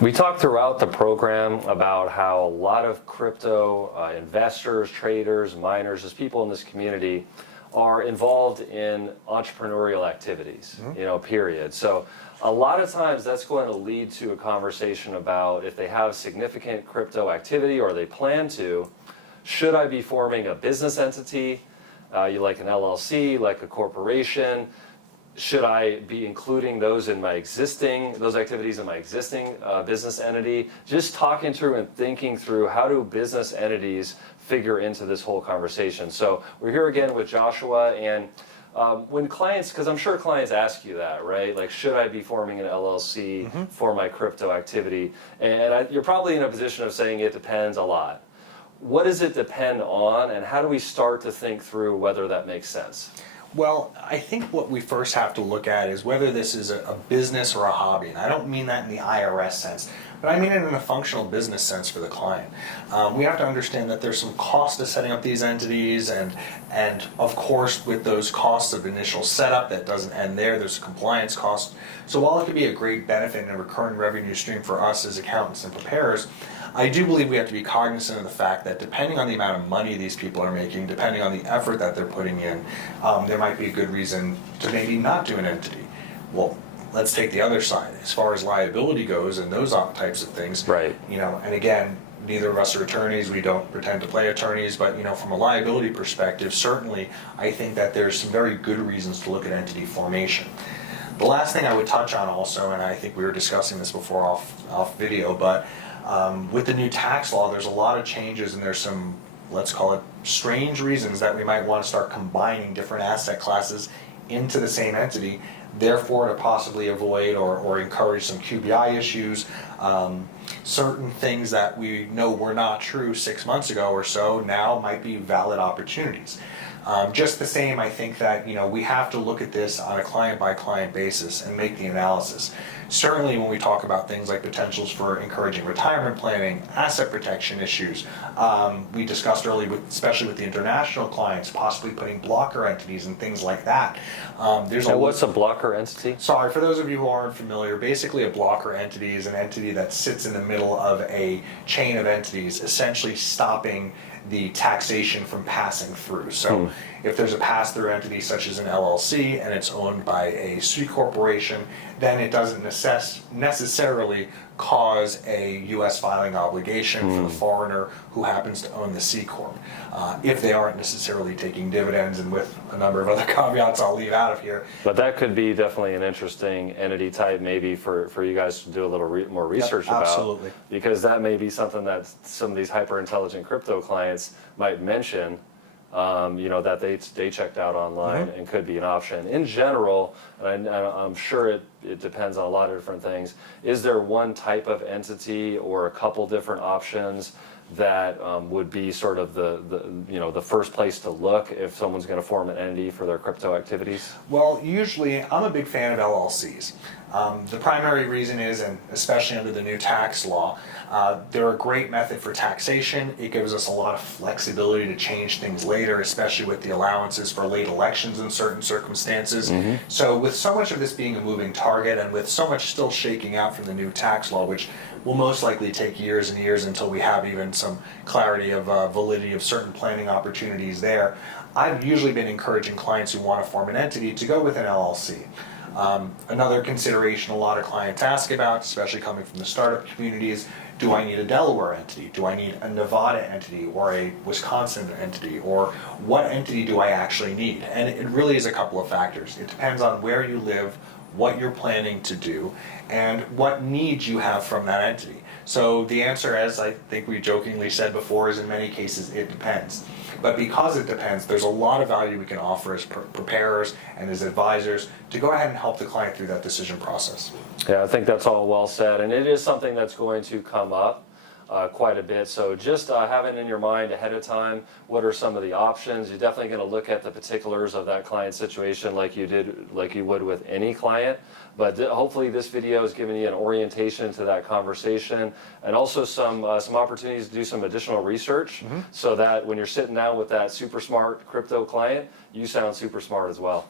We talked throughout the program about how a lot of crypto investors, traders, miners, just people in this community are involved in entrepreneurial activities, period. So a lot of times that's going to lead to a conversation about if they have significant crypto activity or they plan to, should I be forming a business entity, like an LLC, like a corporation? Should I be including those activities in my existing business entity? Just talking through and thinking through how do business entities figure into this whole conversation. So we're here again with Joshua, and when clients, because I'm sure clients ask you that, right? Like, should I be forming an LLC for my crypto activity? And you're probably in a position of saying it depends a lot. What does it depend on, and how do we start to think through whether that makes sense? Well, I think what we first have to look at is whether this is a business or a hobby. And I don't mean that in the IRS sense, but I mean it in a functional business sense for the client. We have to understand that there's some cost to setting up these entities, and of course with those costs of initial setup, that doesn't end there, there's a compliance cost. So while it could be a great benefit and a recurring revenue stream for us as accountants and preparers, I do believe we have to be cognizant of the fact that depending on the amount of money these people are making, depending on the effort that they're putting in, there might be a good reason to maybe not do an entity. Well, let's take the other side. As far as liability goes and those types of things, right? And again, neither of us are attorneys. We don't pretend to play attorneys, but from a liability perspective, certainly I think that there's some very good reasons to look at entity formation. The last thing I would touch on also, and I think we were discussing this before off video, but with the new tax law, there's a lot of changes, and there's some, let's call it, strange reasons that we might want to start combining different asset classes into the same entity, therefore to possibly avoid or encourage some QBI issues. Certain things that we know were not true 6 months ago or so now might be valid opportunities. Just the same, I think that we have to look at this on a client-by-client basis and make the analysis. Certainly when we talk about things like potentials for encouraging retirement planning, asset protection issues, we discussed earlier, especially with the international clients, possibly putting blocker entities and things like that. What's a blocker entity? Sorry, for those of you who aren't familiar, basically a blocker entity is an entity that sits in the middle of a chain of entities, essentially stopping the taxation from passing through. So if there's a pass-through entity such as an LLC and it's owned by a C corporation, then it doesn't necessarily cause a U.S. filing obligation for the foreigner who happens to own the C corp, if they aren't necessarily taking dividends, and with a number of other caveats I'll leave out of here. But that could be definitely an interesting entity type, maybe for you guys to do a little more research about. Absolutely. Because that may be something that some of these hyper-intelligent crypto clients might mention, that they checked out online and could be an option. In general, and I'm sure it depends on a lot of different things, is there one type of entity or a couple different options that would be sort of the first place to look if someone's going to form an entity for their crypto activities? Well, usually I'm a big fan of LLCs. The primary reason is, and especially under the new tax law, they're a great method for taxation. It gives us a lot of flexibility to change things later, especially with the allowances for late elections in certain circumstances. So with so much of this being a moving target, and with so much still shaking out from the new tax law, which will most likely take years and years until we have even some clarity of validity of certain planning opportunities there, I've usually been encouraging clients who want to form an entity to go with an LLC. Another consideration a lot of clients ask about, especially coming from the startup community, is, do I need a Delaware entity? Do I need a Nevada entity or a Wisconsin entity? Or what entity do I actually need? And it really is a couple of factors. It depends on where you live, what you're planning to do, and what needs you have from that entity. So the answer, as I think we jokingly said before, is in many cases it depends. But because it depends, there's a lot of value we can offer as preparers and as advisors to go ahead and help the client through that decision process. Yeah, I think that's all well said, and it is something that's going to come up quite a bit. So just having in your mind ahead of time, what are some of the options? You're definitely going to look at the particulars of that client situation like you would with any client. But hopefully this video has given you an orientation to that conversation, and also some opportunities to do some additional research, so that when you're sitting down with that super smart crypto client, you sound super smart as well.